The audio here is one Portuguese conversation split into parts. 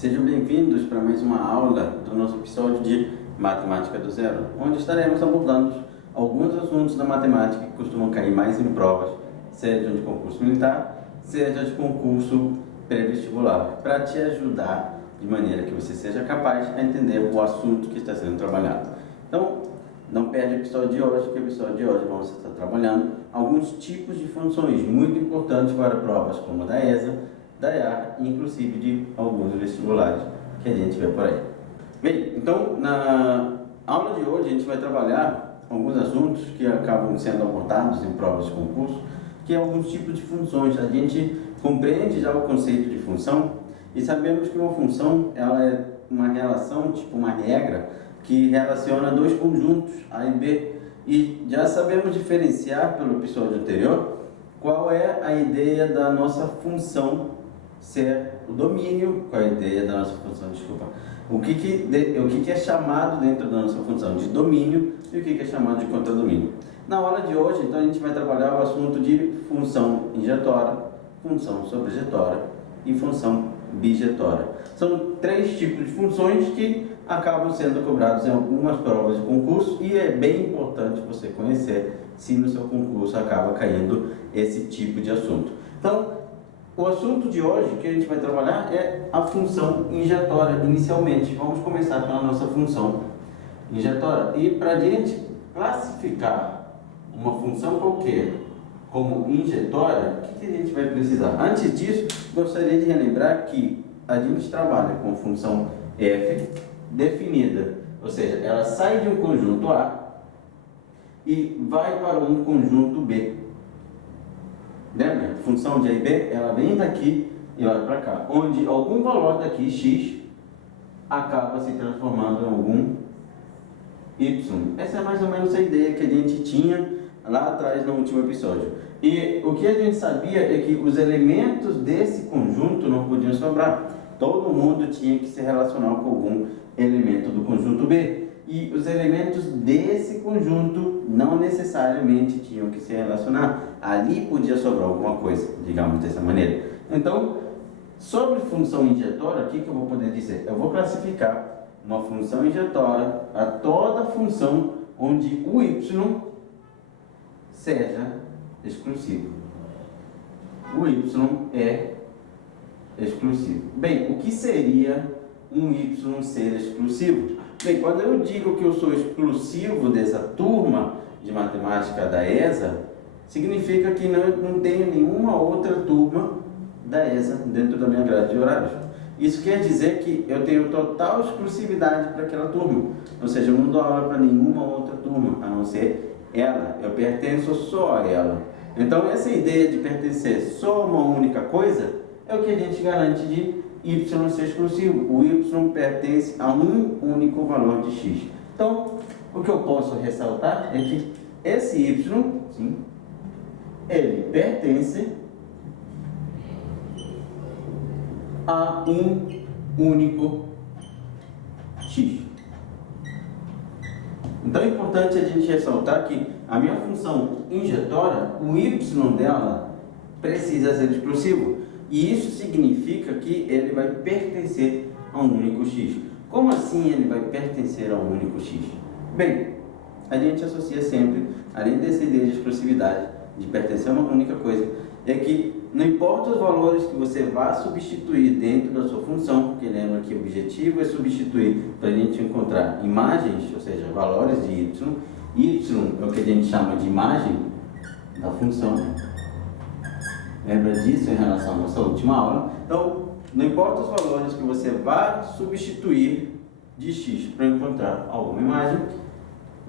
Sejam bem-vindos para mais uma aula do nosso episódio de Matemática do Zero, onde estaremos abordando alguns assuntos da matemática que costumam cair mais em provas, seja de concurso militar, seja de concurso pré-vestibular, para te ajudar de maneira que você seja capaz de entender o assunto que está sendo trabalhado. Então, não perde o episódio de hoje, que o episódio de hoje vamos estar trabalhando alguns tipos de funções muito importantes para provas como a da ESA, da IAR e inclusive de alguns vestibulares que a gente vê por aí. Bem, então na aula de hoje a gente vai trabalhar alguns assuntos que acabam sendo abordados em provas de concurso, que é alguns tipos de funções. A gente compreende já o conceito de função e sabemos que uma função ela é uma relação, tipo uma regra, que relaciona dois conjuntos, A e B. E já sabemos diferenciar pelo episódio anterior qual é a ideia da nossa função ser o domínio, qual é a ideia da nossa função, desculpa, o que é chamado dentro da nossa função de domínio e o que é chamado de contradomínio. Na aula de hoje, então, a gente vai trabalhar o assunto de função injetória, função sobrejetória e função bijetória. São três tipos de funções que acabam sendo cobrados em algumas provas de concurso e é bem importante você conhecer se no seu concurso acaba caindo esse tipo de assunto. Então, o assunto de hoje que a gente vai trabalhar é a função injetória inicialmente. Vamos começar pela nossa função injetória. E para a gente classificar uma função qualquer como injetória, o que a gente vai precisar? Antes disso, gostaria de relembrar que a gente trabalha com função f definida, ou seja, ela sai de um conjunto A e vai para um conjunto B. Lembra? Função de A e B, ela vem daqui e vai para cá, onde algum valor daqui, x, acaba se transformando em algum y. Essa é mais ou menos a ideia que a gente tinha lá atrás no último episódio. E o que a gente sabia é que os elementos desse conjunto não podiam sobrar. Todo mundo tinha que se relacionar com algum elemento do conjunto B. E os elementos desse conjunto não necessariamente tinham que se relacionar. Ali podia sobrar alguma coisa, digamos dessa maneira. Então, sobre função injetória, o que eu vou poder dizer? Eu vou classificar uma função injetória a toda função onde o y seja exclusivo. O y é exclusivo. Bem, o que seria um y ser exclusivo? Bem, quando eu digo que eu sou exclusivo dessa turma de matemática da ESA, significa que não tenho nenhuma outra turma da ESA dentro da minha grade de horários. Isso quer dizer que eu tenho total exclusividade para aquela turma, ou seja, eu não dou aula para nenhuma outra turma, a não ser ela. Eu pertenço só a ela. Então, essa ideia de pertencer só a uma única coisa é o que a gente garante de y ser exclusivo. O y pertence a um único valor de x. Então, o que eu posso ressaltar é que esse y, sim, ele pertence a um único x. Então é importante a gente ressaltar que a minha função injetória, o y dela precisa ser exclusivo. E isso significa que ele vai pertencer a um único x. Como assim ele vai pertencer a um único x? Bem, a gente associa sempre, além dessa ideia de exclusividade, de pertencer a uma única coisa, é que não importa os valores que você vá substituir dentro da sua função, porque lembra que o objetivo é substituir para a gente encontrar imagens, ou seja, valores de y. Y é o que a gente chama de imagem da função. Lembra disso em relação à nossa última aula? Então, não importa os valores que você vá substituir de x para encontrar alguma imagem,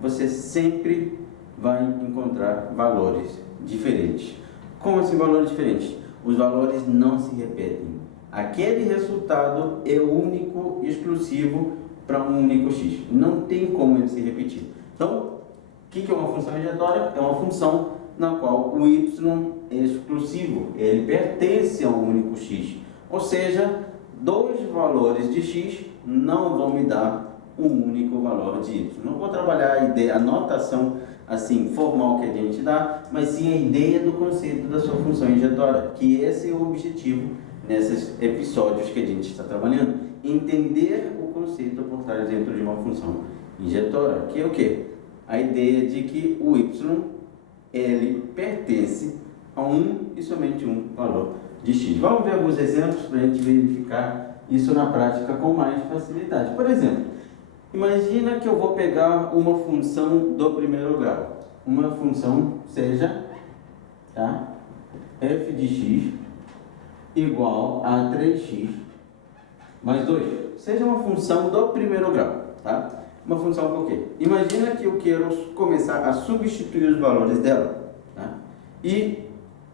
você sempre vai encontrar valores diferentes. Como assim valores diferentes? Os valores não se repetem. Aquele resultado é único e exclusivo para um único x. Não tem como ele se repetir. Então, o que é uma função injetória? É uma função na qual o y é exclusivo, ele pertence a um único x. Ou seja, dois valores de x não vão me dar um único valor de y. Não vou trabalhar a ideia, a notação assim formal que a gente dá, mas sim a ideia do conceito da sua função injetória, que esse é o objetivo nesses episódios que a gente está trabalhando, entender o conceito por trás dentro de uma função injetora, que é o quê? A ideia de que o y ele pertence a um e somente um valor de x. Vamos ver alguns exemplos para a gente verificar isso na prática com mais facilidade. Por exemplo, imagina que eu vou pegar uma função do primeiro grau. Uma função seja, tá, f de x igual a 3x mais 2. Seja uma função do primeiro grau, tá? Uma função qualquer. Imagina que eu quero começar a substituir os valores dela, tá? E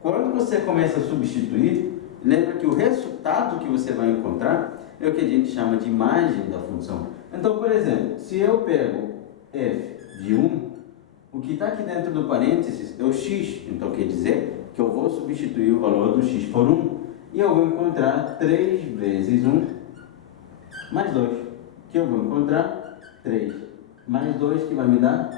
quando você começa a substituir, lembra que o resultado que você vai encontrar é o que a gente chama de imagem da função. Então, por exemplo, se eu pego f de 1, o que está aqui dentro do parênteses é o x. Então, quer dizer que eu vou substituir o valor do x por 1 e eu vou encontrar 3 vezes 1 mais 2, que eu vou encontrar 3 mais 2, que vai me dar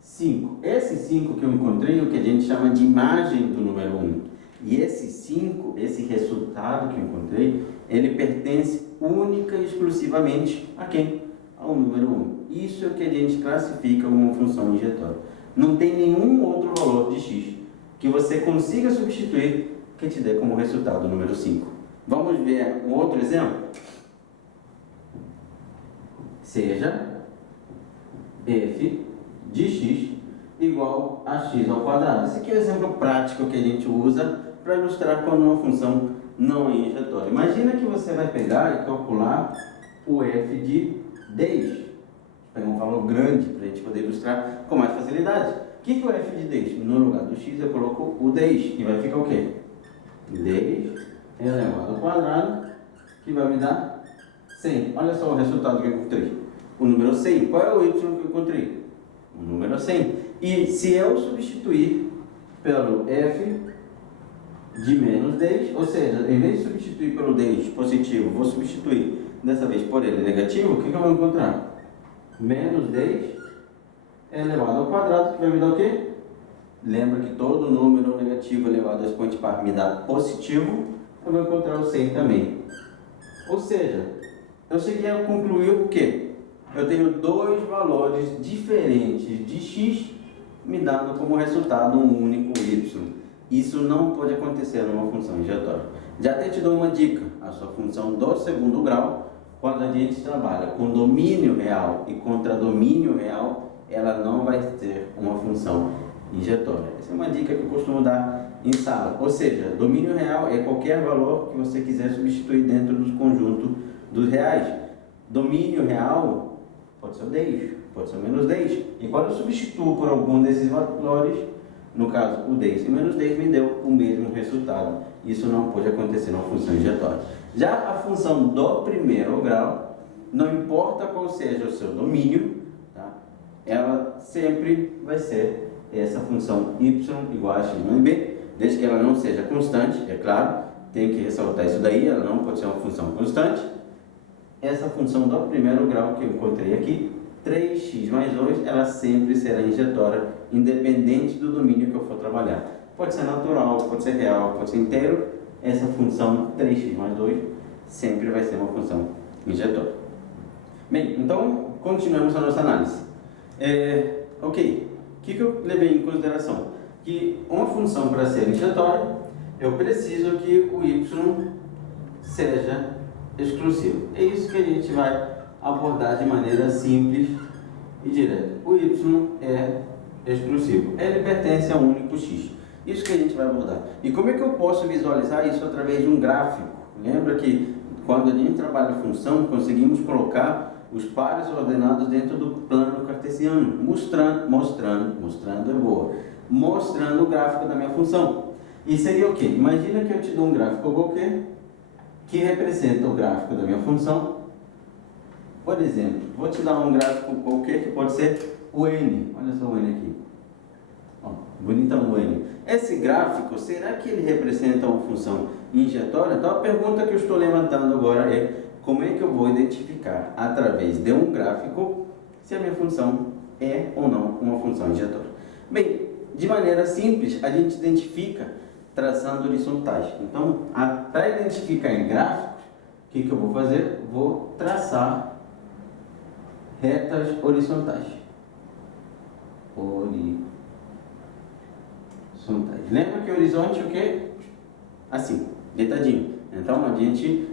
5. Esse 5 que eu encontrei é o que a gente chama de imagem do número 1. E esse 5, esse resultado que eu encontrei, ele pertence única e exclusivamente a quem? Ao número 1. Isso é o que a gente classifica como uma função injetória. Não tem nenhum outro valor de x que você consiga substituir que te dê como resultado o número 5. Vamos ver um outro exemplo? Seja f de x igual a x ao quadrado. Esse aqui é o exemplo prático que a gente usa para ilustrar quando uma função não é injetória. Imagina que você vai pegar e calcular o f de 10. Vou pegar um valor grande para a gente poder ilustrar com mais facilidade. O que é o f de 10? No lugar do x eu coloco o 10 e vai ficar o quê? 10 elevado ao quadrado, que vai me dar 100. Olha só o resultado que eu encontrei. O número 100. Qual é o y que eu encontrei? O número 100. E se eu substituir pelo f de menos 10, ou seja, em vez de substituir pelo 10 positivo, vou substituir dessa vez por ele negativo, o que eu vou encontrar? Menos 10 elevado ao quadrado, que vai me dar o quê? Lembra que todo número negativo elevado ao expoente par me dá positivo, eu vou encontrar o 100 também. Ou seja, eu cheguei a concluir o quê? Eu tenho dois valores diferentes de x me dando como resultado um único y. Isso não pode acontecer numa função injetória. Já até te dou uma dica. A sua função do segundo grau, quando a gente trabalha com domínio real e contradomínio real, ela não vai ter uma função injetória. Essa é uma dica que eu costumo dar em sala. Ou seja, domínio real é qualquer valor que você quiser substituir dentro do conjunto dos reais. Domínio real pode ser o 10, pode ser o menos 10. E quando eu substituo por algum desses valores, no caso o 10 e o menos 10 me deu o mesmo resultado. Isso não pode acontecer numa função injetória. Já a função do primeiro grau, não importa qual seja o seu domínio, tá? Ela sempre vai ser essa função y igual a x menos b, desde que ela não seja constante, é claro, tem que ressaltar isso daí, ela não pode ser uma função constante. Essa função do primeiro grau que eu encontrei aqui, 3x mais 2, ela sempre será injetória, independente do domínio que eu for trabalhar. Pode ser natural, pode ser real, pode ser inteiro. Essa função 3x mais 2 sempre vai ser uma função injetória. Bem, então continuamos a nossa análise. Ok, o que eu levei em consideração? Que uma função para ser injetória, eu preciso que o y seja exclusivo. É isso que a gente vai abordar de maneira simples e direta. O y é exclusivo. Ele pertence a um único x. Isso que a gente vai abordar. E como é que eu posso visualizar isso através de um gráfico? Lembra que quando a gente trabalha função, conseguimos colocar os pares ordenados dentro do plano cartesiano, mostrando o gráfico da minha função. E seria o quê? Imagina que eu te dou um gráfico qualquer que representa o gráfico da minha função. Por exemplo, vou te dar um gráfico qualquer que pode ser o n. Olha só o n aqui. Ó, bonitão o n. Esse gráfico, será que ele representa uma função injetória? Então a pergunta que eu estou levantando agora é: como é que eu vou identificar, através de um gráfico, se a minha função é ou não uma função injetória? Bem, de maneira simples, a gente identifica traçando horizontais. Então, para identificar em gráficos, o que eu vou fazer? Vou traçar retas horizontais. Horizontais. Lembra que horizonte é o quê? Assim, deitadinho. Então, a gente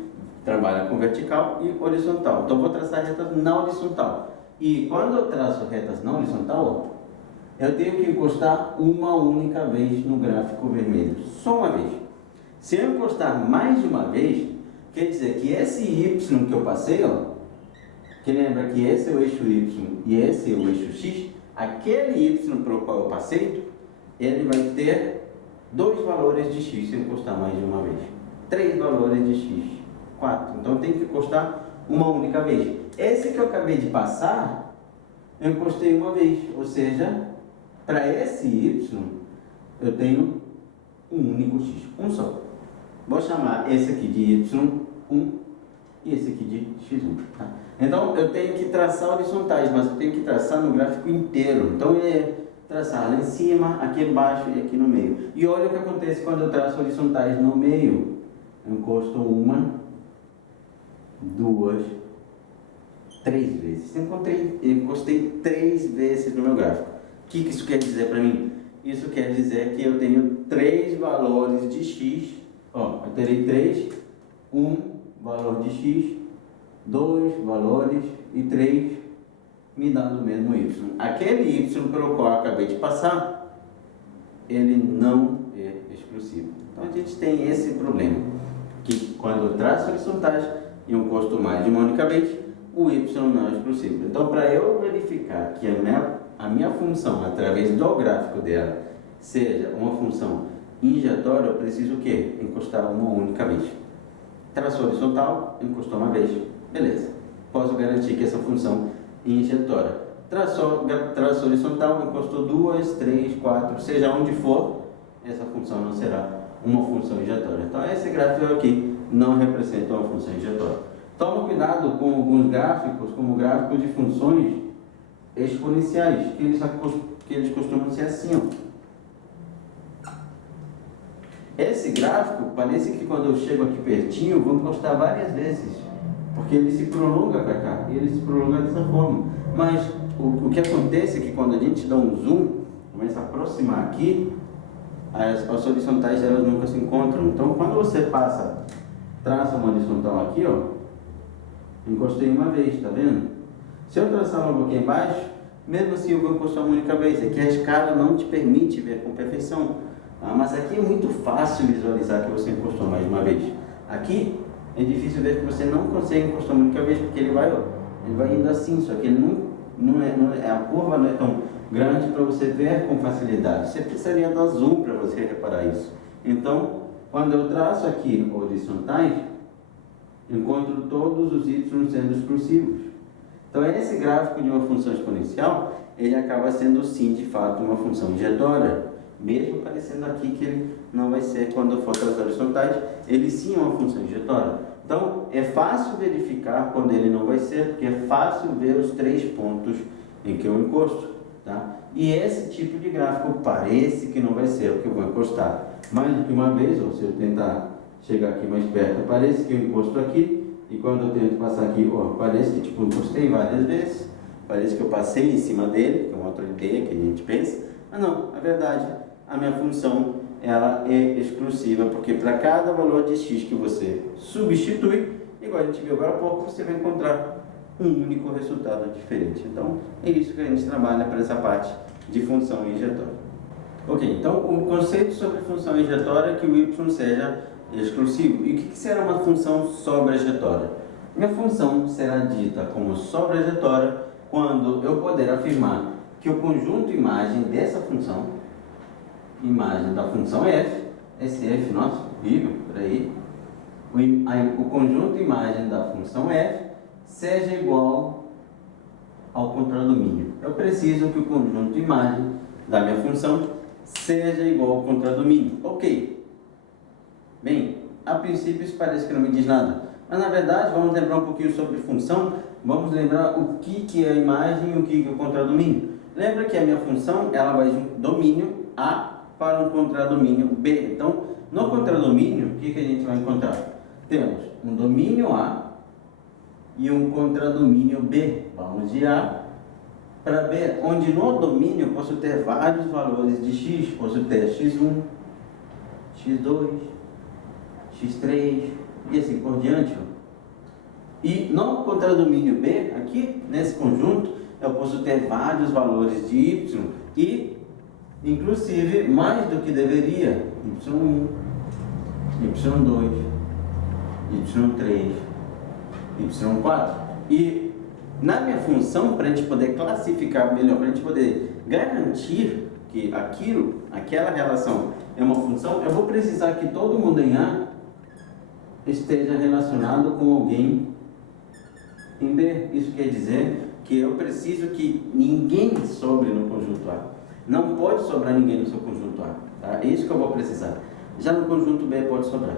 trabalha com vertical e horizontal. Então, vou traçar retas na horizontal. E quando eu traço retas na horizontal, eu tenho que encostar uma única vez no gráfico vermelho. Só uma vez. Se eu encostar mais de uma vez, quer dizer que esse Y que eu passei, ó, que lembra que esse é o eixo Y e esse é o eixo X, aquele Y pelo qual eu passei, ele vai ter 2 valores de X se eu encostar mais de uma vez. 3 valores de X. 4. Então tem que encostar uma única vez. Esse que eu acabei de passar, eu encostei uma vez. Ou seja, para esse Y, eu tenho um único X. Um só. Vou chamar esse aqui de Y1 e esse aqui de X1. Tá? Então eu tenho que traçar horizontais, mas eu tenho que traçar no gráfico inteiro. Então é traçar lá em cima, aqui embaixo e aqui no meio. E olha o que acontece quando eu traço horizontais no meio. Eu encosto uma, 2, 3 vezes. Eu encostei 3 vezes no meu gráfico. O que isso quer dizer para mim? Isso quer dizer que eu tenho 3 valores de X. Ó, eu terei 3, 1 valor de X, 2 valores e 3 me dando o mesmo Y. Aquele Y pelo qual eu acabei de passar, ele não é exclusivo. Então a gente tem esse problema, que quando eu traço horizontais e eu encosto mais de uma única vez, o Y não é exclusivo. Então, para eu verificar que a minha função, através do gráfico dela, seja uma função injetória, eu preciso o quê? Encostar uma única vez. Traçou horizontal, encostou uma vez. Beleza. Posso garantir que essa função é injetória. Traçou horizontal, encostou 2, 3, 4, seja onde for, essa função não será uma função injetória. Então, esse gráfico aqui não representa uma função injetória. Toma cuidado com alguns gráficos, como gráficos de funções exponenciais, que eles costumam ser assim, ó. Esse gráfico, parece que quando eu chego aqui pertinho, eu vou encostar várias vezes, porque ele se prolonga para cá, e ele se prolonga dessa forma. Mas o que acontece é que quando a gente dá um zoom, começa a aproximar aqui, as horizontais elas nunca se encontram. Então, quando você traça uma horizontal aqui, ó, encostei uma vez, tá vendo? Se eu traçar logo aqui embaixo, mesmo assim eu vou encostar uma única vez. Aqui a escala não te permite ver com perfeição. Mas aqui é muito fácil visualizar que você encostou mais de uma vez. Aqui é difícil ver que você não consegue encostar uma única vez, porque ele vai indo assim, só que ele a curva não é tão grande para você ver com facilidade. Você precisaria dar zoom para você reparar isso. Então, quando eu traço aqui horizontais, encontro todos os y sendo exclusivos. Então, esse gráfico de uma função exponencial, ele acaba sendo sim, de fato, uma função injetória. Mesmo parecendo aqui que ele não vai ser quando eu for traçar horizontais, ele sim é uma função injetória. Então, é fácil verificar quando ele não vai ser, porque é fácil ver os 3 pontos em que eu encosto. Tá? E esse tipo de gráfico parece que não vai ser, porque eu vou encostar mais do que uma vez, ou se eu tentar chegar aqui mais perto, parece que eu encosto aqui, e quando eu tento passar aqui, ó, parece que tipo, eu encostei várias vezes, parece que eu passei em cima dele, que é uma outra ideia que a gente pensa, mas não, na verdade, a minha função ela é exclusiva, porque para cada valor de x que você substitui, igual a gente viu agora há pouco, você vai encontrar um único resultado diferente. Então, é isso que a gente trabalha para essa parte de função injetória. Ok, então o conceito sobre função injetória é que o y seja exclusivo. E o que será uma função sobrejetória? Minha função será dita como sobrejetória quando eu puder afirmar que o conjunto imagem dessa função, imagem da função f, esse f nosso, horrível, por aí, o conjunto imagem da função f seja igual ao contradomínio. Eu preciso que o conjunto imagem da minha função seja igual ao contradomínio. Ok. Bem, a princípio isso parece que não me diz nada. Mas na verdade, vamos lembrar um pouquinho sobre função. Vamos lembrar o que é a imagem e o que é o contradomínio. Lembra que a minha função ela vai de um domínio A para um contradomínio B. Então, No contradomínio, o que a gente vai encontrar? Temos um domínio A e um contradomínio B. Vamos de A para B, onde no domínio eu posso ter vários valores de x, posso ter x1, x2, x3 e assim por diante. E no contradomínio B, aqui nesse conjunto, eu posso ter vários valores de y e, inclusive, mais do que deveria, y1, y2, y3, y4. E na minha função, para a gente poder classificar melhor, para a gente poder garantir que aquela relação é uma função, eu vou precisar que todo mundo em A esteja relacionado com alguém em B. Isso quer dizer que eu preciso que ninguém sobre no conjunto A. Não pode sobrar ninguém no seu conjunto A. Tá? É isso que eu vou precisar. Já no conjunto B pode sobrar.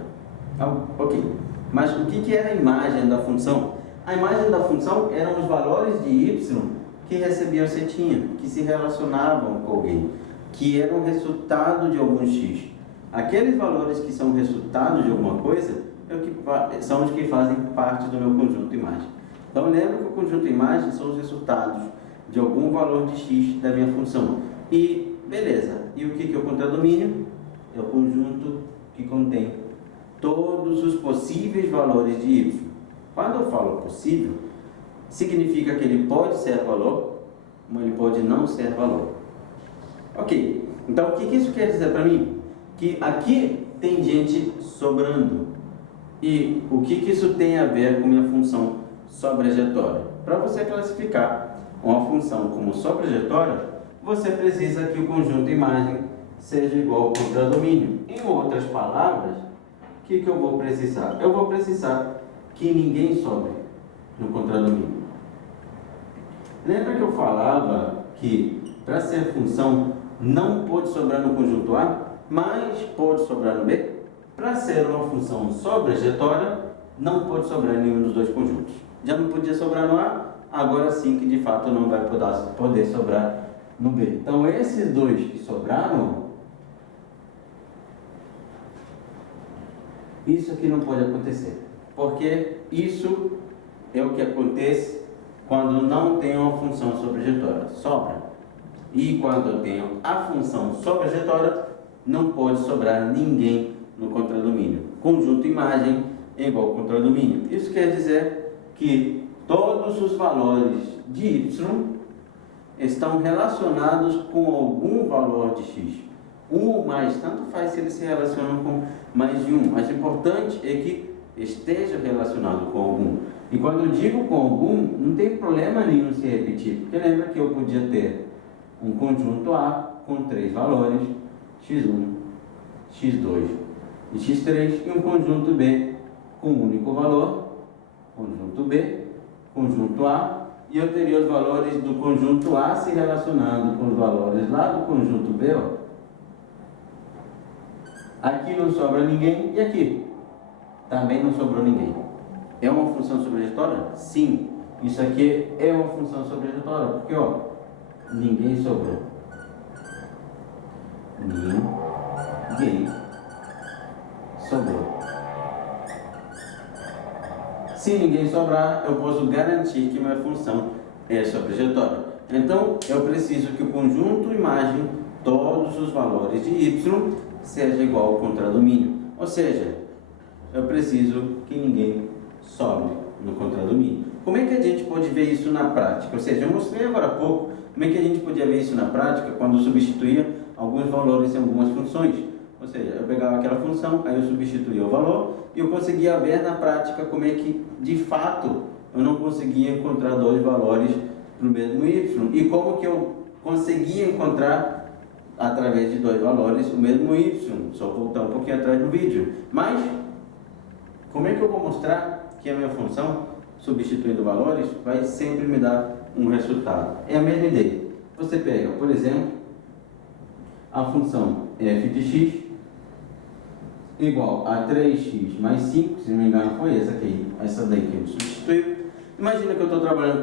Ok. Mas o que era a imagem da função? A imagem da função eram os valores de y que recebiam setinha, que se relacionavam com alguém, que eram resultado de algum x. Aqueles valores que são resultado de alguma coisa são os que fazem parte do meu conjunto imagem. Então lembra que o conjunto imagem são os resultados de algum valor de x da minha função. E beleza, e o que é o contradomínio? É o conjunto que contém todos os possíveis valores de y. Quando eu falo possível, significa que ele pode ser valor, ou ele pode não ser valor. Ok, então o que isso quer dizer para mim? Que aqui tem gente sobrando. E o que isso tem a ver com minha função sobrejetória? Para você classificar uma função como sobrejetória, você precisa que o conjunto imagem seja igual ao contradomínio. Em outras palavras, o que eu vou precisar? Eu vou precisar que ninguém sobre no contradomínio. Lembra que eu falava que para ser função não pode sobrar no conjunto A, mas pode sobrar no B? Para ser uma função sobrejetória, não pode sobrar em nenhum dos dois conjuntos. Já não podia sobrar no A, agora sim que de fato não vai poder sobrar no B. Então esses dois que sobraram, isso aqui não pode acontecer. Porque isso é o que acontece quando não tenho uma função sobrejetória, sobra. E quando eu tenho a função sobrejetória, não pode sobrar ninguém no contradomínio. Conjunto imagem é igual ao contradomínio. Isso quer dizer que todos os valores de y estão relacionados com algum valor de x. Um ou mais, tanto faz se eles se relacionam com mais de um. Mas o importante é que esteja relacionado com algum. E quando eu digo com algum, não tem problema nenhum se repetir, porque lembra que eu podia ter um conjunto A com 3 valores, x1, x2 e x3, e um conjunto B com um único valor, conjunto B, conjunto A, e eu teria os valores do conjunto A se relacionando com os valores lá do conjunto B. Ó. Aqui não sobra ninguém, e aqui também não sobrou ninguém. É uma função sobrejetória? Sim. Isso aqui é uma função sobrejetória, porque ó, ninguém sobrou. Ninguém sobrou. Se ninguém sobrar, eu posso garantir que minha função é sobrejetória. Então, eu preciso que o conjunto imagem, todos os valores de y, seja igual ao contradomínio. Ou seja, eu preciso que ninguém sobre no contradomínio. Como é que a gente pode ver isso na prática? Ou seja, eu mostrei agora há pouco como é que a gente podia ver isso na prática quando eu substituía alguns valores em algumas funções. Ou seja, eu pegava aquela função, aí eu substituía o valor e eu conseguia ver na prática como é que, de fato, eu não conseguia encontrar dois valores para o mesmo y. E como que eu conseguia encontrar, através de dois valores, o mesmo y. Só voltar um pouquinho atrás no vídeo. Mas, como é que eu vou mostrar que a minha função, substituindo valores, vai sempre me dar um resultado? É a mesma ideia. Você pega, por exemplo, a função f de x igual a 3x mais 5, se não me engano foi essa daí que eu substituí. Imagina que eu estou trabalhando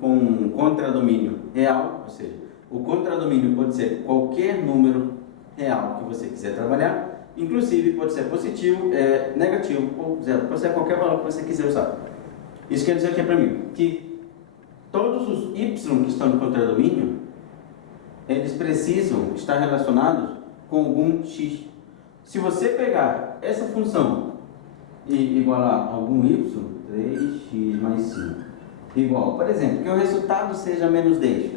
com um contradomínio real, ou seja, o contradomínio pode ser qualquer número real que você quiser trabalhar, Inclusive pode ser positivo, negativo ou zero, pode ser qualquer valor que você quiser usar. Isso quer dizer o que para mim? Que todos os y que estão no contradomínio, eles precisam estar relacionados com algum x. Se você pegar essa função e igualar algum y, 3x mais 5, igual, por exemplo, que o resultado seja menos 10,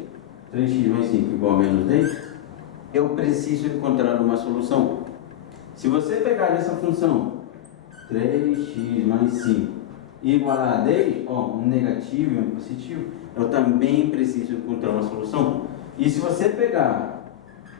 3x mais 5 igual a menos 10, eu preciso encontrar uma solução. Se você pegar essa função 3x mais 5 e igualar a 10, um negativo e um positivo, eu também preciso encontrar uma solução. E se você pegar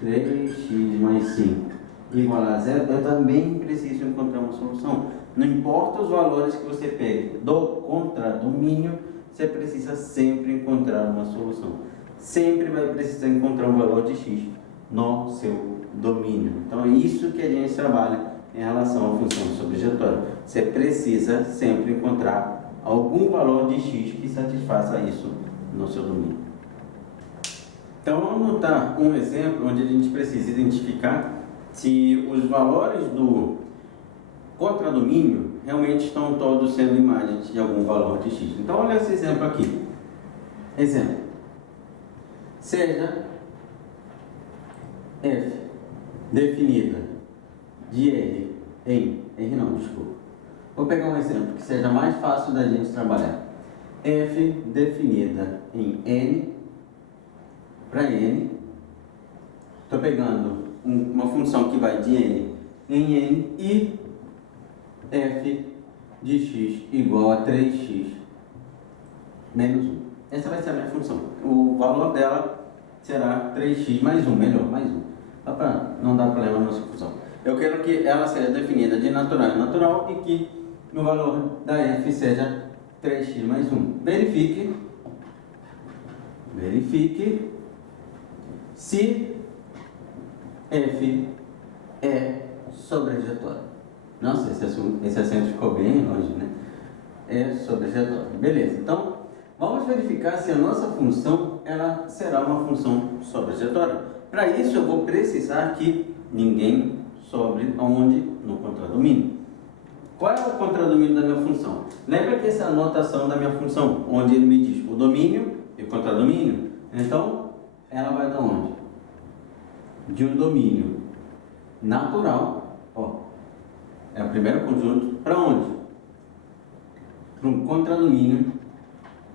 3x mais 5 e igualar a 0, eu também preciso encontrar uma solução. Não importa os valores que você pegue do contradomínio, você precisa sempre encontrar uma solução. Sempre vai precisar encontrar um valor de x no seu domínio. Então é isso que a gente trabalha em relação à função sobrejetória. Você precisa sempre encontrar algum valor de x que satisfaça isso no seu domínio. Então vamos notar um exemplo onde a gente precisa identificar se os valores do contradomínio realmente estão todos sendo imagens de algum valor de x. Então olha esse exemplo aqui. Exemplo. Seja f definida de Vou pegar um exemplo que seja mais fácil da gente trabalhar. F definida em n para n. Estou pegando uma função que vai de n em n e f de x igual a 3x menos 1. Essa vai ser a minha função. O valor dela será 3x mais 1, melhor, mais 1. Só para não dar problema na nossa função. Eu quero que ela seja definida de natural em natural e que o valor da f seja 3x mais 1. Verifique se f é sobrejetório. Nossa, esse acento ficou bem longe, né? É sobrejetório. Beleza, então vamos verificar se a nossa função ela será uma função sobrejetória. Para isso eu vou precisar que ninguém sobre aonde? No contradomínio. Qual é o contradomínio da minha função? Lembra que essa é a notação da minha função, onde ele me diz o domínio e o contradomínio? Então, ela vai de onde? De um domínio natural, é o primeiro conjunto, para onde? Para um contradomínio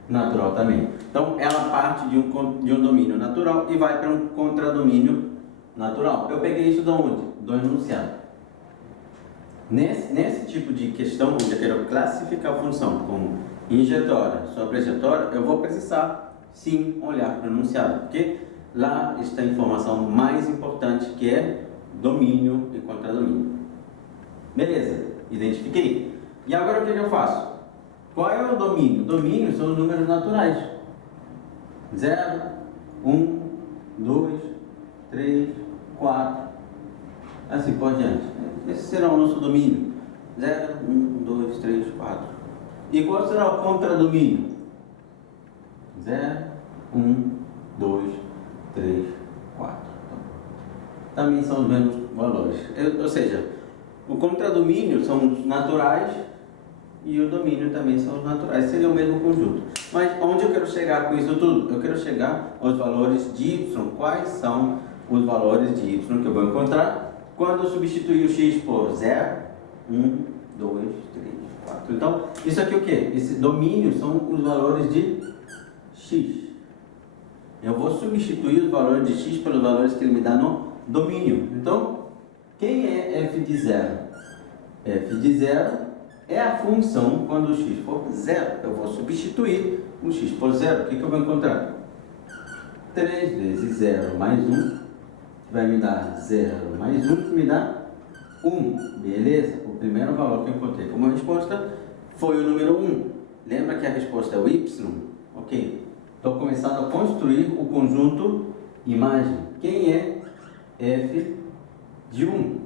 natural também. Então, ela parte de um domínio natural e vai para um contradomínio natural. Eu peguei isso de onde? Do enunciado. Nesse tipo de questão, onde eu quero classificar a função como injetória, sobrejetória, eu vou precisar sim olhar para o enunciado, porque lá está a informação mais importante, que é domínio e contradomínio. Beleza, identifiquei. E agora o que eu faço? Qual é o domínio? Domínio são os números naturais. 0, 1, 2, 3, 4, assim por diante. Esse será o nosso domínio. 0, 1, 2, 3, 4. E qual será o contradomínio? 0, 1, 2, 3, 4. Também são os mesmos valores. Ou seja, o contradomínio são os naturais e o domínio também são os naturais. Seria o mesmo conjunto. Mas onde eu quero chegar com isso tudo? Eu quero chegar aos valores de y. Quais são os valores de y que eu vou encontrar quando eu substituir o x por 0, 1, 2, 3, 4. Então, isso aqui é o quê? Esse domínio são os valores de x. Eu vou substituir os valores de x pelos valores que ele me dá no domínio. Então, quem é f de 0? F de 0 é a função quando o x for 0. Eu vou substituir o x por 0. O que eu vou encontrar? 3 vezes 0 mais 1 vai me dar 0 mais 1, que me dá 1. Beleza? O primeiro valor que eu encontrei como resposta foi o número 1. Lembra que a resposta é o y? Ok. Estou começando a construir o conjunto imagem. Quem é f de 1?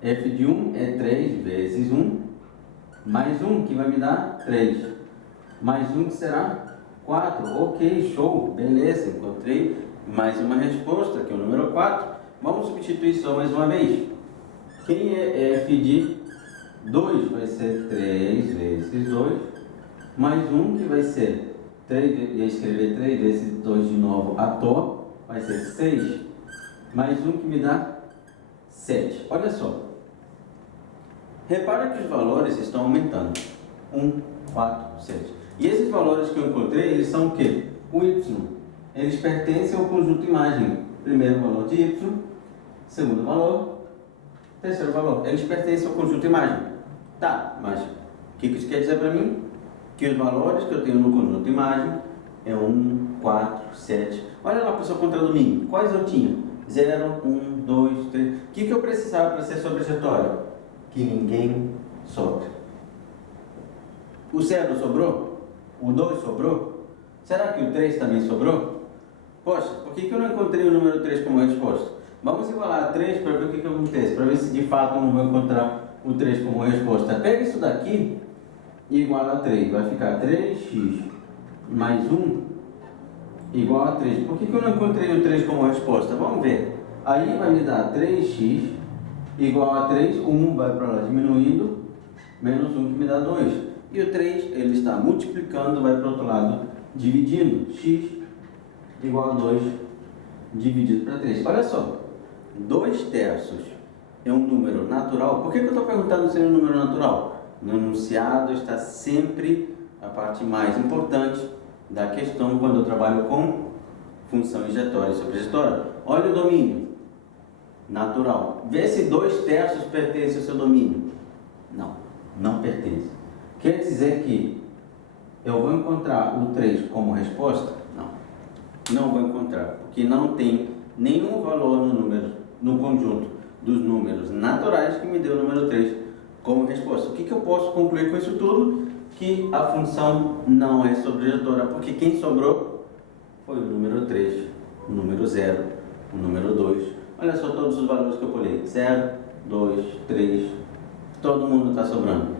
F de 1 é 3 vezes 1 mais 1, que vai me dar 3. Mais 1, que será 4. Ok, show. Beleza, encontrei mais uma resposta, que é o número 4. Vamos substituir só mais uma vez. Quem é f de 2 vai ser 3 vezes 2, mais 1 que vai ser 3, ia escrever 3 vezes 2 de novo à toa, vai ser 6, mais 1 que me dá 7. Olha só. Repara que os valores estão aumentando. 1, 4, 7. E esses valores que eu encontrei, eles são o quê? O y. Eles pertencem ao conjunto imagem. Primeiro valor de y, segundo valor, terceiro valor. Eles pertencem ao conjunto imagem. Tá, mas o que isso quer dizer para mim? Que os valores que eu tenho no conjunto imagem é 1, 4, 7. Olha lá para o seu contradomínio. Quais eu tinha? 0, 1, 2, 3. O que eu precisava para ser sobrejetório? Que ninguém sobre. O 0 sobrou? O 2 sobrou? Será que o 3 também sobrou? Poxa, por que eu não encontrei o número 3 como resposta? Vamos igualar a 3 para ver o que acontece, para ver se de fato eu não vou encontrar o 3 como resposta. Pega isso daqui e iguala a 3. Vai ficar 3x mais 1 igual a 3. Por que eu não encontrei o 3 como resposta? Vamos ver. Aí vai me dar 3x igual a 3, 1 vai para lá diminuindo, menos 1 que me dá 2. E o 3, ele está multiplicando, vai para o outro lado, dividindo. X igual a 2 dividido para 3. Olha só, 2 terços é um número natural. Por que eu estou perguntando se é um número natural? No enunciado está sempre a parte mais importante da questão quando eu trabalho com função injetória e sobrejetória. Olha o domínio natural. Vê se 2 terços pertence ao seu domínio. Não, não pertence. Quer dizer que eu vou encontrar o 3 como resposta? Não, não vou encontrar, porque não tem nenhum valor no conjunto dos números naturais que me dê o número 3 como resposta. O que eu posso concluir com isso tudo? Que a função não é sobrejetória, porque quem sobrou foi o número 3, o número 0, o número 2. Olha só todos os valores que eu pulei. 0, 2, 3. Todo mundo está sobrando.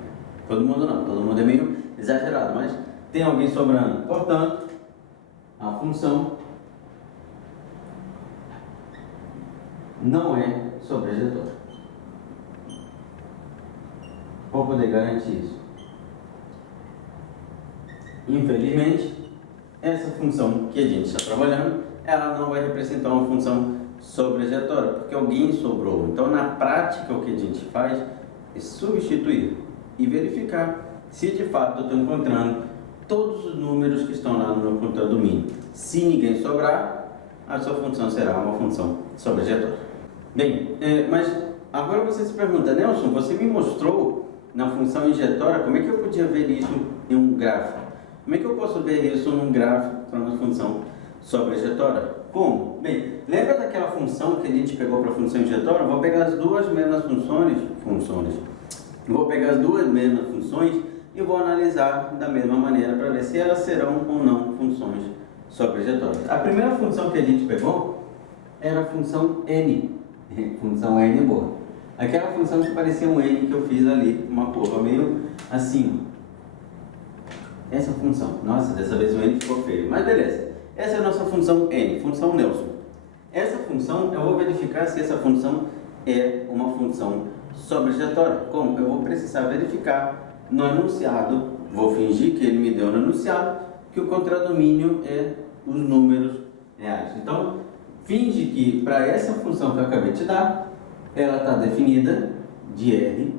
Todo mundo não, todo mundo é meio exagerado, mas tem alguém sobrando. Portanto, a função não é sobrejetória. Vou poder garantir isso. Infelizmente, essa função que a gente está trabalhando, ela não vai representar uma função sobrejetória, porque alguém sobrou. Então, na prática, o que a gente faz é substituir e verificar se de fato eu estou encontrando todos os números que estão lá no meu contradomínio. Se ninguém sobrar, a sua função será uma função sobrejetória. Bem, mas agora você se pergunta, Nelson, você me mostrou na função injetória, como é que eu podia ver isso em um gráfico? Como é que eu posso ver isso num gráfico para uma função sobrejetória? Como? Bem, lembra daquela função que a gente pegou para a função injetória? Vou pegar as duas mesmas funções. Vou pegar as duas mesmas funções e vou analisar da mesma maneira para ver se elas serão ou não funções sobrejetórias. A primeira função que a gente pegou era a função n. Função n boa. Aquela função que parecia um n que eu fiz ali, uma curva meio assim. Essa função. Nossa, dessa vez o n ficou feio, mas beleza. Essa é a nossa função n, função Nelson. Essa função, eu vou verificar se essa função é uma função sobrejetória. Como? Eu vou precisar verificar no enunciado, vou fingir que ele me deu no enunciado, que o contradomínio é os números reais. Então, finge que para essa função que eu acabei de dar, ela está definida de R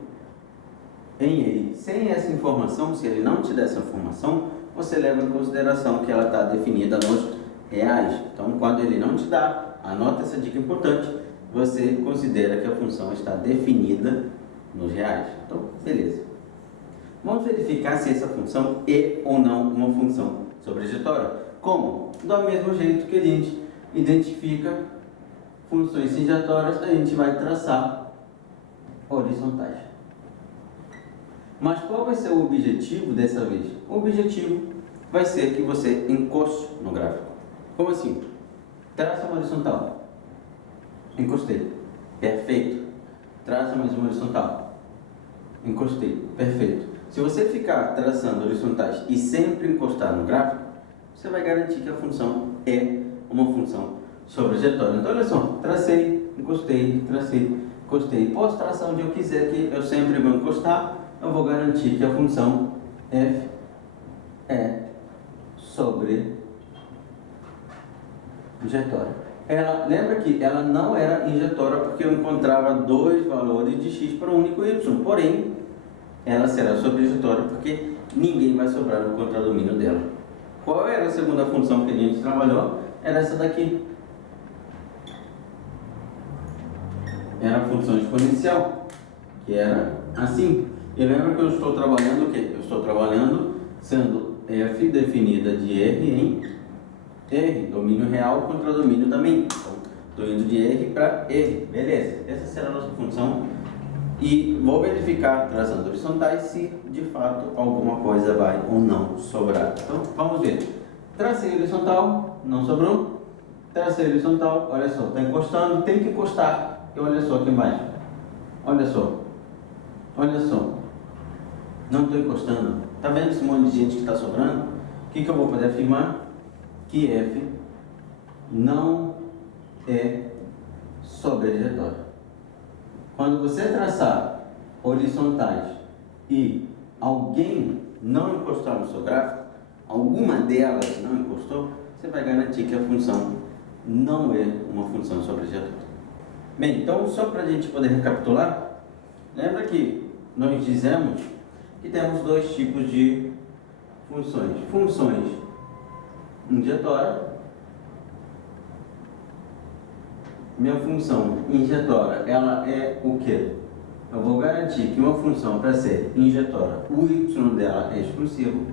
em R. Sem essa informação, se ele não te der essa informação, você leva em consideração que ela está definida nos reais. Então, quando ele não te dá, anota essa dica importante, você considera que a função está definida nos reais. Então, beleza. Vamos verificar se essa função é ou não uma função sobrejetória. Como? Do mesmo jeito que a gente identifica funções injetórias, a gente vai traçar horizontais. Mas qual vai ser o objetivo dessa vez? O objetivo vai ser que você encoste no gráfico. Como assim? Traça uma horizontal. Encostei. Perfeito. Traça mais uma horizontal. Encostei. Perfeito. Se você ficar traçando horizontais e sempre encostar no gráfico, você vai garantir que a função é uma função sobrejetória. Então, olha só. Tracei, encostei, tracei. encostei. Posso traçar onde eu quiser, que eu sempre vou encostar. Eu vou garantir que a função f é sobre injetória. Lembra que ela não era injetória porque eu encontrava dois valores de x para um único y. Porém, ela será sobre injetória porque ninguém vai sobrar no contradomínio dela. Qual era a segunda função que a gente trabalhou? Era essa daqui. Era a função exponencial, que era assim. E lembra que eu estou trabalhando o quê? Eu estou trabalhando sendo f definida de r em r, domínio real contra domínio também. Então, estou indo de r para r, beleza. Essa será a nossa função. E vou verificar, traçando horizontais, se de fato alguma coisa vai ou não sobrar. Então, vamos ver. Tracei horizontal, não sobrou. Tracei horizontal, olha só, está encostando, tem que encostar. E olha só aqui embaixo. Olha só. Olha só. Não estou encostando. Está vendo esse monte de gente que está sobrando? O que eu vou poder afirmar? Que f não é sobrejetória. Quando você traçar horizontais e alguém não encostar no seu gráfico, alguma delas não encostou, você vai garantir que a função não é uma função sobrejetória. Bem, então só para a gente poder recapitular, lembra que nós dizemos que temos dois tipos de funções. Funções injetória. Minha função injetória, ela é o quê? Eu vou garantir que uma função, para ser injetória, o y dela é exclusivo.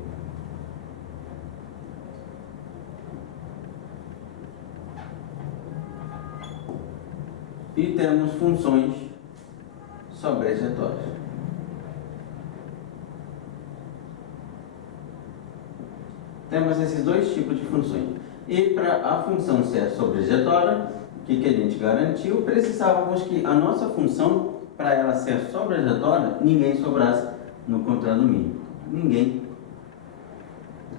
E temos funções sobrejetórias. Temos esses dois tipos de funções. E para a função ser sobrejetória, o que a gente garantiu? Precisávamos que a nossa função, para ela ser sobrejetória, ninguém sobrasse no contradomínio. Ninguém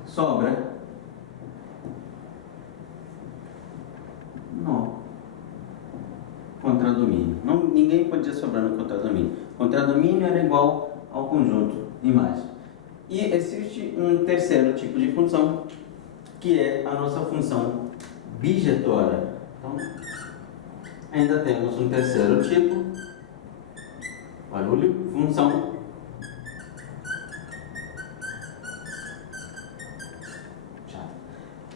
sobra no contradomínio. Ninguém podia sobrar no contradomínio. Contradomínio era igual ao conjunto imagem. E existe um terceiro tipo de função, que é a nossa função bijetória. Então, ainda temos um terceiro tipo, barulho, função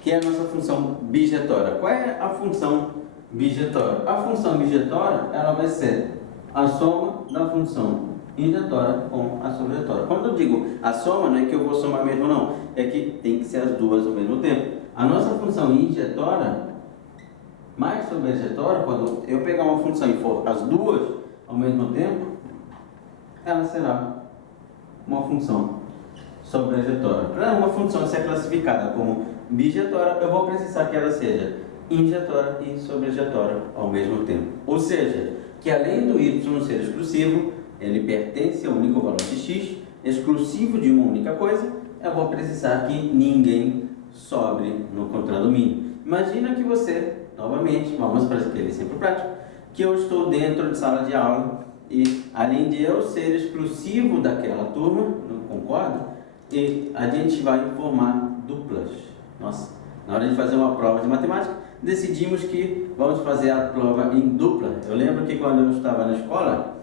que é a nossa função bijetória. Qual é a função bijetória? A função bijetória, ela vai ser a soma da função injetória com a sobrejetória. Quando eu digo a soma, não é que eu vou somar mesmo não, é que tem que ser as duas ao mesmo tempo. A nossa função injetória mais sobrejetória, quando eu pegar uma função e for as duas ao mesmo tempo, ela será uma função sobrejetória. Para uma função ser classificada como bijetória, eu vou precisar que ela seja injetória e sobrejetória ao mesmo tempo. Ou seja, que além do y ser exclusivo, ele pertence a um único valor de x, exclusivo de uma única coisa, eu vou precisar que ninguém sobre no contradomínio. Imagina que você, novamente, vamos para aquele exemplo prático, que eu estou dentro de sala de aula e além de eu ser exclusivo daquela turma, não concorda? E a gente vai formar duplas. Nossa, na hora de fazer uma prova de matemática, decidimos que vamos fazer a prova em dupla. Eu lembro que quando eu estava na escola,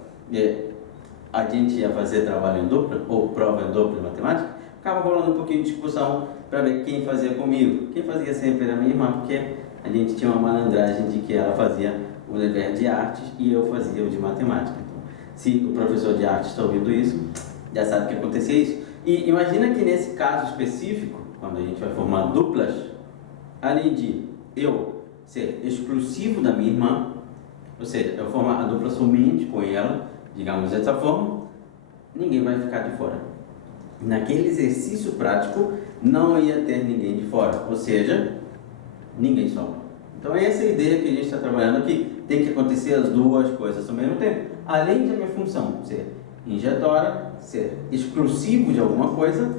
a gente ia fazer trabalho em dupla, ou prova em dupla em matemática, ficava rolando um pouquinho de discussão para ver quem fazia comigo. Quem fazia sempre era minha irmã, porque a gente tinha uma malandragem de que ela fazia o dever de artes e eu fazia o de matemática. Então, se o professor de artes está ouvindo isso, já sabe que acontecia isso. E imagina que nesse caso específico, quando a gente vai formar duplas, além de eu ser exclusivo da minha irmã, ou seja, eu formar a dupla somente com ela, digamos dessa forma, ninguém vai ficar de fora. Naquele exercício prático, não ia ter ninguém de fora, ou seja, ninguém sobra. Então é essa a ideia que a gente está trabalhando aqui. Tem que acontecer as duas coisas ao mesmo tempo. Além de a minha função ser injetória, ser exclusivo de alguma coisa,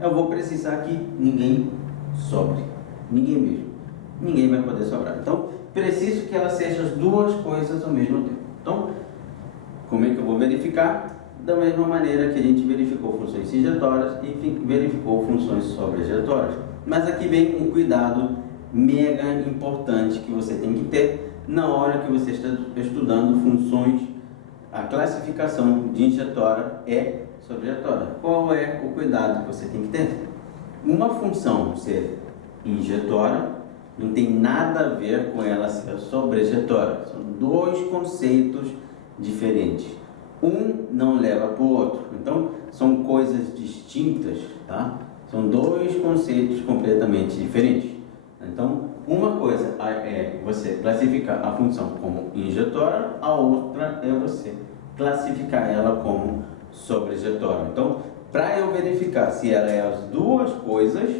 eu vou precisar que ninguém sobre. Ninguém mesmo. Ninguém vai poder sobrar. Então, preciso que ela seja as duas coisas ao mesmo tempo. Então, Como é que eu vou verificar? Da mesma maneira que a gente verificou funções injetórias e verificou funções sobrejetórias. Mas aqui vem um cuidado mega importante que você tem que ter na hora que você está estudando funções. A classificação de injetória é sobrejetória. Qual é o cuidado que você tem que ter? Uma função ser injetória não tem nada a ver com ela ser sobrejetória. São dois conceitos diferentes. Um não leva para o outro. Então, são coisas distintas, tá? São dois conceitos completamente diferentes. Então, uma coisa é você classificar a função como injetória, a outra é você classificar ela como sobrejetória. Então, para eu verificar se ela é as duas coisas,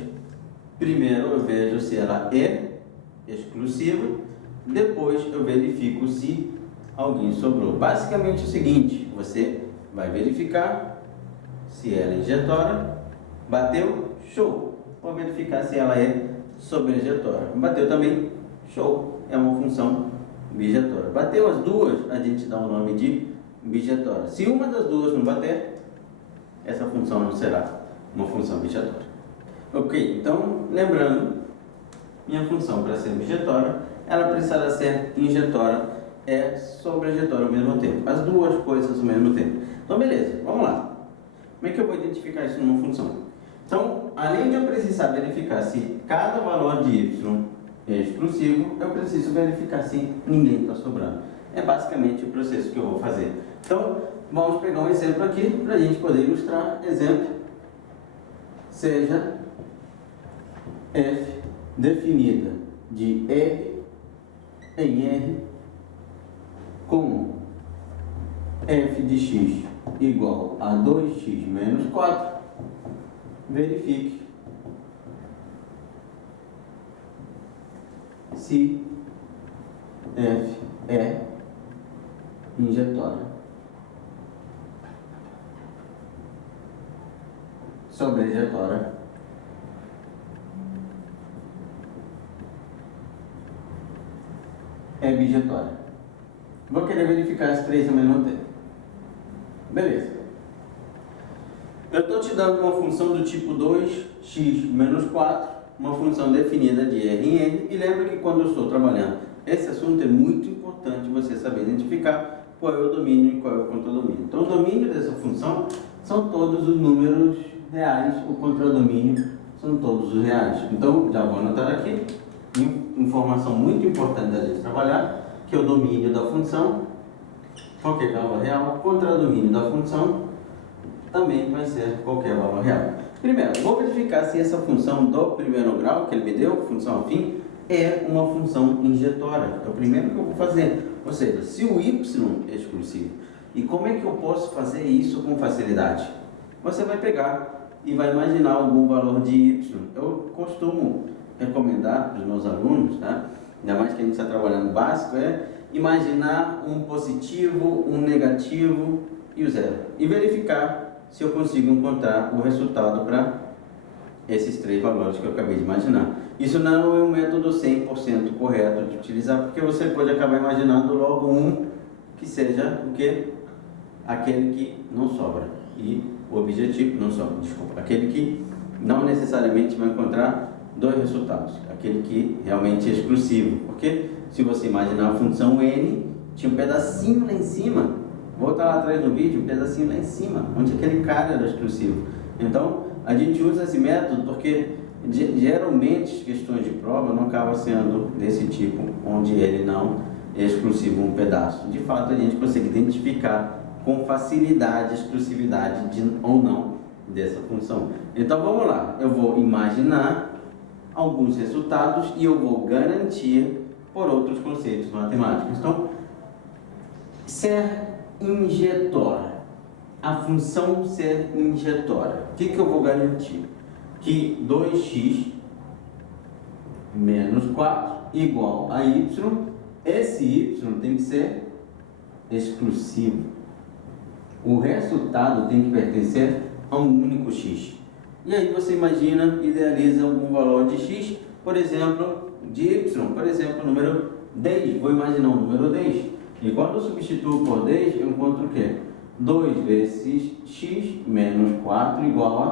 primeiro eu vejo se ela é exclusiva, depois eu verifico se alguém sobrou. Basicamente é o seguinte, você vai verificar se ela é injetória, bateu, show. Vou verificar se ela é sobrejetória. Bateu também, show, é uma função bijetória. Bateu as duas, a gente dá o nome de bijetória. Se uma das duas não bater, essa função não será uma função bijetória. Ok, então, lembrando, minha função para ser bijetória, ela precisa ser injetória e sobrejetória ao mesmo tempo. As duas coisas ao mesmo tempo. Então, beleza, vamos lá. Como é que eu vou identificar isso numa função? Então, além de eu precisar verificar se cada valor de y é exclusivo, eu preciso verificar se ninguém está sobrando. É basicamente o processo que eu vou fazer. Então, vamos pegar um exemplo aqui para a gente poder ilustrar. Exemplo, seja f definida de R em R com f de x igual a 2x menos 4, verifique se f é injetória, sobrejetória é bijetória. Vou querer verificar as três ao mesmo tempo. Beleza. Eu estou te dando uma função do tipo 2x menos 4, uma função definida de R em R, e lembra que quando eu estou trabalhando esse assunto é muito importante você saber identificar qual é o domínio e qual é o contradomínio. Então, o domínio dessa função são todos os números reais, o contradomínio são todos os reais. Então, já vou anotar aqui, informação muito importante da gente trabalhar, que é o domínio da função, qualquer valor real, contradomínio da função também vai ser qualquer valor real. Primeiro, vou verificar se essa função do primeiro grau que ele me deu, função afim, é uma função injetória. É o primeiro que eu vou fazer. Ou seja, se o y é exclusivo. E como é que eu posso fazer isso com facilidade? Você vai pegar e vai imaginar algum valor de y. Eu costumo recomendar para os meus alunos, tá? Ainda mais que a gente está trabalhando básico, é imaginar um positivo, um negativo e o zero. E verificar se eu consigo encontrar o resultado para esses três valores que eu acabei de imaginar. Isso não é um método 100% correto de utilizar, porque você pode acabar imaginando logo um que seja o quê? Aquele que não sobra. E o objetivo não sobra, desculpa. Aquele que não necessariamente vai encontrar dois resultados. Aquele que realmente é exclusivo. Porque se você imaginar a função n, tinha um pedacinho lá em cima. Volta lá atrás no vídeo, um pedacinho lá em cima, onde aquele cara era exclusivo. Então, a gente usa esse método porque geralmente questões de prova não acabam sendo desse tipo, onde ele não é exclusivo um pedaço. De fato, a gente consegue identificar com facilidade a exclusividade ou não dessa função. Então, vamos lá. Eu vou imaginar alguns resultados e eu vou garantir por outros conceitos matemáticos. Então, ser injetória. A função ser injetória. O que eu vou garantir? Que 2x menos 4 igual a y, esse y tem que ser exclusivo. O resultado tem que pertencer a um único x. E aí você imagina, idealiza algum valor de x, por exemplo, de y, por exemplo, o número 10. Vou imaginar o número 10. E quando eu substituo por 10, eu encontro o quê? 2 vezes x menos 4 igual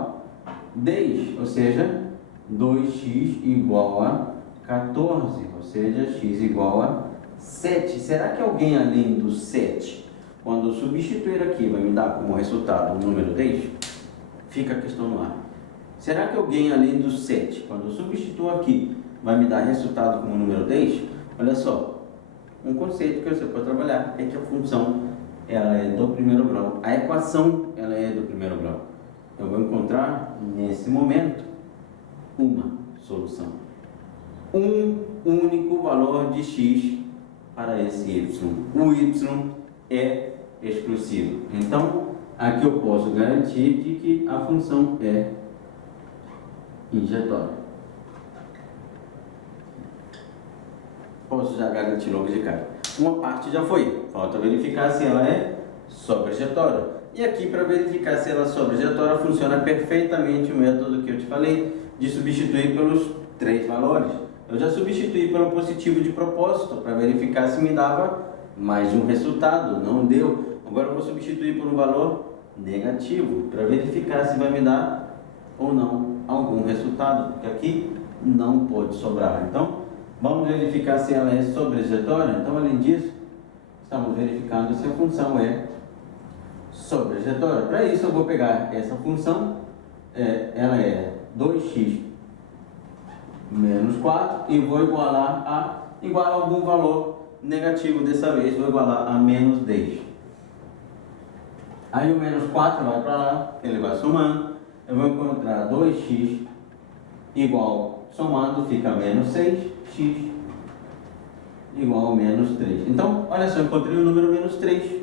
a 10, ou seja, 2x igual a 14, ou seja, x igual a 7. Será que alguém além do 7, quando eu substituir aqui, vai me dar como resultado o número 10? Fica a questão no ar. Será que alguém além do 7, quando eu substituo aqui, vai me dar resultado como número 10? Olha só, um conceito que você pode trabalhar é que a função ela é do primeiro grau, a equação ela é do primeiro grau. Eu vou encontrar nesse momento uma solução, um único valor de x para esse y. O y é exclusivo. Então, aqui eu posso garantir de que a função é injetória. Posso já garantir logo de cara. Uma parte já foi, falta verificar se ela é sobrejetória. E aqui, para verificar se ela é sobrejetória, funciona perfeitamente o método que eu te falei, de substituir pelos 3 valores. Eu já substituí pelo positivo de propósito, para verificar se me dava mais um resultado, não deu. Agora eu vou substituir por um valor negativo, para verificar se vai me dar ou não algum resultado, porque aqui não pode sobrar. Então, vamos verificar se ela é sobrejetória. Então, além disso, estamos verificando se a função é sobrejetória. Para isso, eu vou pegar essa função, ela é 2x menos 4, e vou igualar a algum valor negativo. Dessa vez, vou igualar a menos 10. Aí o menos 4 vai para lá, ele vai somando. Eu vou encontrar 2x igual, somando, fica menos 6x igual a menos 3. Então, olha só, eu encontrei o número menos 3.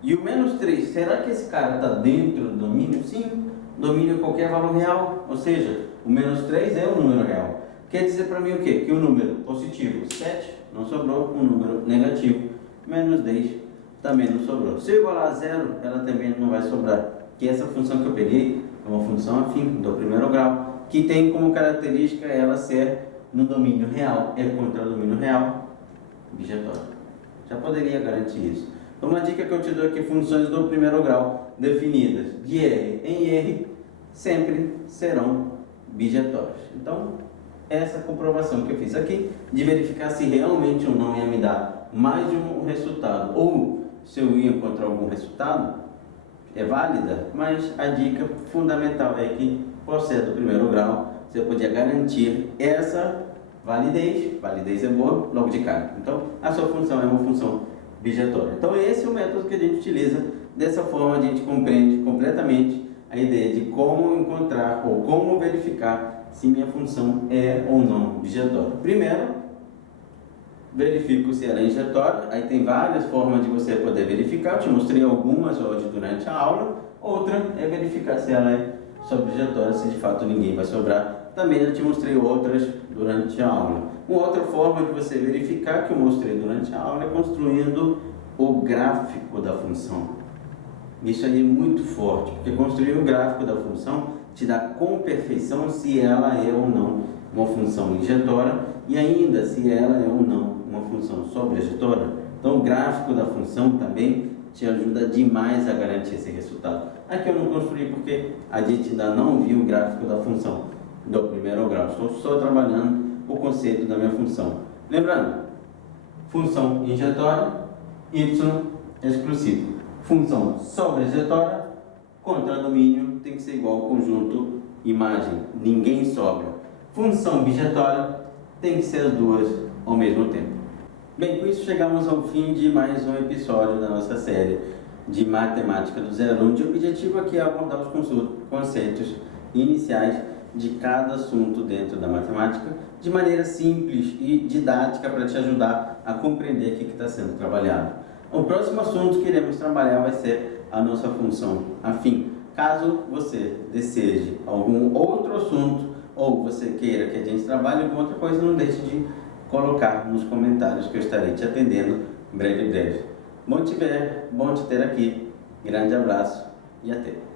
E o menos 3, será que esse cara está dentro do domínio? Sim, domínio é qualquer valor real. Ou seja, o menos 3 é um número real. Quer dizer para mim o quê? Que o número positivo 7 não sobrou, um número negativo menos 10 também não sobrou. Se eu igualar a 0, ela também não vai sobrar. Que essa função que eu peguei é uma função afim do primeiro grau, que tem como característica ela ser no domínio real. É contra o domínio real, bijetória. Já poderia garantir isso. Então, uma dica que eu te dou aqui: funções do primeiro grau definidas de R em R sempre serão bijetórias. Então, essa comprovação que eu fiz aqui, de verificar se realmente ou não ia me dar mais de um resultado, ou se eu ia encontrar algum resultado, é válida, mas a dica fundamental é que, por ser do primeiro grau, você podia garantir essa validez. Validez é boa logo de cara. Então, a sua função é uma função bijetória. Então, esse é o método que a gente utiliza. Dessa forma, a gente compreende completamente a ideia de como encontrar ou como verificar se minha função é ou não bijetória. Primeiro, verifico se ela é injetória. Aí tem várias formas de você poder verificar. Eu te mostrei algumas hoje durante a aula. Outra é verificar se ela é sobrejetória, se de fato ninguém vai sobrar. Também eu te mostrei outras durante a aula. Uma outra forma de você verificar que eu mostrei durante a aula é construindo o gráfico da função. Isso aí é muito forte, porque construir o gráfico da função te dá com perfeição se ela é ou não uma função injetória e ainda se ela é ou não uma função sobrejetória. Então, o gráfico da função também te ajuda demais a garantir esse resultado. Aqui eu não construí porque a gente ainda não viu o gráfico da função do primeiro grau. Estou só trabalhando o conceito da minha função. Lembrando, função injetória, y exclusivo. Função sobrejetória, contra domínio, tem que ser igual ao conjunto imagem, ninguém sobra. Função bijetória, tem que ser as duas ao mesmo tempo. Bem, com isso chegamos ao fim de mais um episódio da nossa série de Matemática do 0 a 1, onde o objetivo aqui é abordar os conceitos iniciais de cada assunto dentro da matemática de maneira simples e didática para te ajudar a compreender o que está sendo trabalhado. O próximo assunto que iremos trabalhar vai ser a nossa função afim. Caso você deseje algum outro assunto ou você queira que a gente trabalhe alguma outra coisa, não deixe de colocar nos comentários que eu estarei te atendendo breve. Bom te ver, bom te ter aqui. Grande abraço e até!